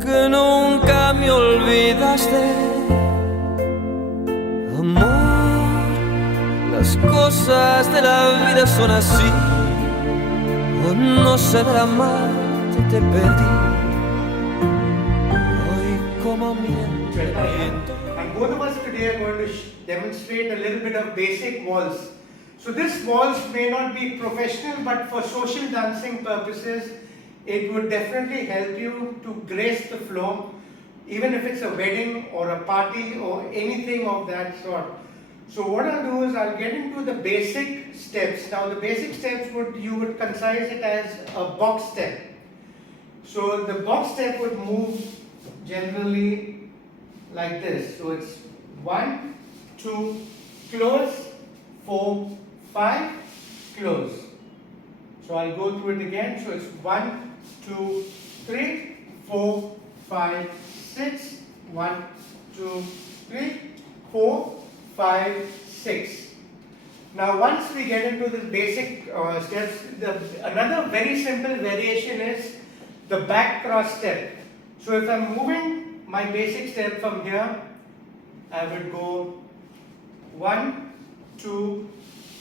Que nunca me olvidaste, amor. Las cosas de la vida son así. Oh, no se verá mal, te perdí. Hoy como miento. And both of us today are going to demonstrate a little bit of basic waltz. So this waltz may not be professional, but for social dancing purposes, it would definitely help you to grace the floor, even if it's a wedding or a party or anything of that sort. So what I'll do is I'll get into the basic steps. Now the basic steps you would concise it as a box step. So the box step would move generally like this. So it's 1, 2, close, 4, 5, close. So I'll go through it again. So it's 1, 2, 3, 4, 5, 6. 1, 2, 3, 4, 5, 6. Now once we get into the basic steps, another very simple variation is the back cross step. So if I'm moving my basic step from here, I would go 1, 2,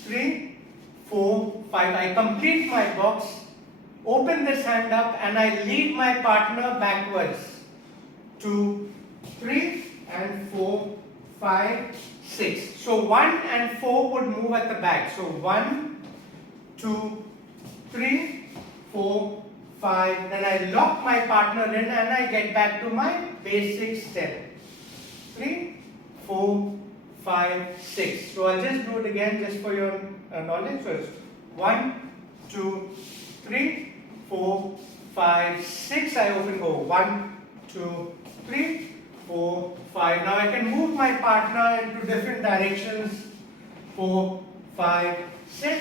3, 4, 5. I complete my box, open this hand up, and I lead my partner backwards. 2, 3, and 4, 5, 6. So 1 and 4 would move at the back. So 1, 2, 3, 4, 5. Then I lock my partner in and I get back to my basic step. 3, 4, 5, 6. So I'll just do it again just for your knowledge. So it's 1, 2, 3, 4, 5, 6. I often go 1, 2, 3, 4, 5. Now I can move my partner into different directions. 4, 5, 6.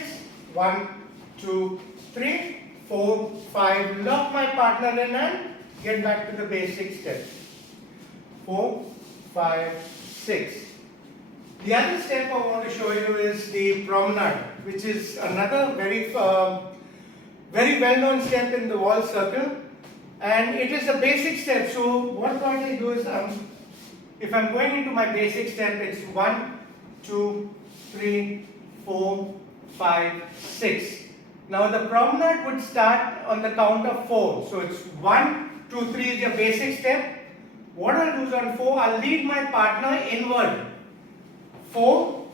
1, 2, 3, 4, 5. Lock my partner in and get back to the basic step. 4, 5, 6. The other step I want to show you is the promenade, which is another very well-known step in the waltz circle, and it is a basic step. So what I do is, if I'm going into my basic step, it's 1, 2, 3, 4, 5, 6. Now the promenade would start on the count of 4. So it's 1, 2, 3 is your basic step. What I'll do is on 4, I'll lead my partner inward. 4,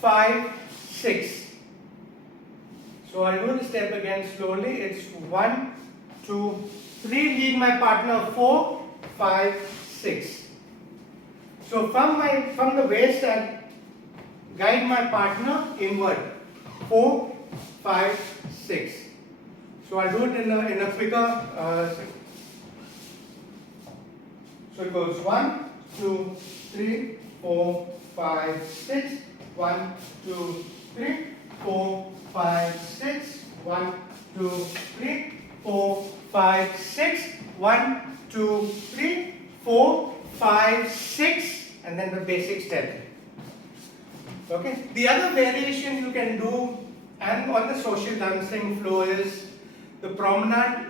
5, 6. So I'll do the step again slowly. It's 1, 2, 3. Lead my partner 4, 5, 6. So from the waist, I guide my partner inward. 4, 5, 6. So I'll do it in a quicker. So it goes 1, 2, 3, 4, 5, 6. 1, 2, 3, 4, 5, 6. 1, 2, 3, 4, 5, 6. 1, 2, 3, 4, 5, 6. And then the basic step. Okay. The other variation you can do and on the social dancing floor is the promenade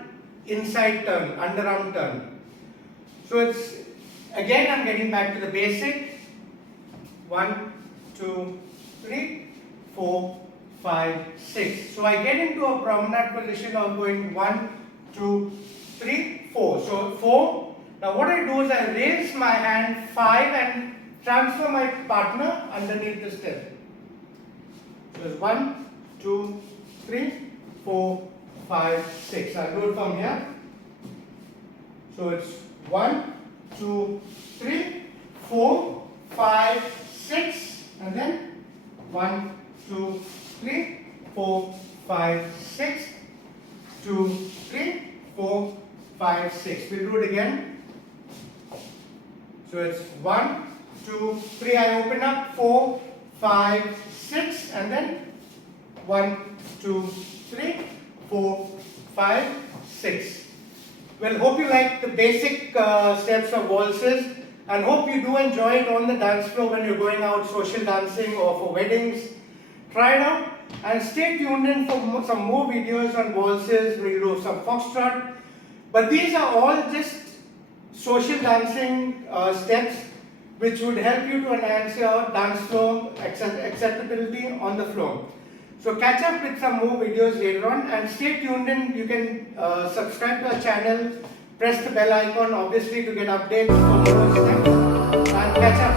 inside turn, underarm turn. So it's, again I'm getting back to the basic. 1, 2, 3, 4, 5, 6. So I get into a promenade position of going 1, 2, 3, 4. So 4. Now what I do is I raise my hand 5 and transfer my partner underneath the step. So it's 1, 2, 3, 4, 5, 6. I'll do it from here. So it's 1, 2, 3, 4, 5, 6, and then 1, 2, 3, 4, 5, 6, 2, 3, 4, 5, 6. We'll do it again. So it's 1, 2, 3. I open up 4, 5, 6, and then 1, 2, 3, 4, 5, 6. Well, hope you like the basic steps of waltzes, and hope you do enjoy it on the dance floor when you're going out social dancing or for weddings. Try it out and stay tuned in for some more videos on waltzes. We'll do some foxtrot, but these are all just social dancing steps which would help you to enhance your dance floor acceptability on the floor. So catch up with some more videos later on and stay tuned in. You can subscribe to our channel, press the bell icon obviously to get updates for more steps and catch up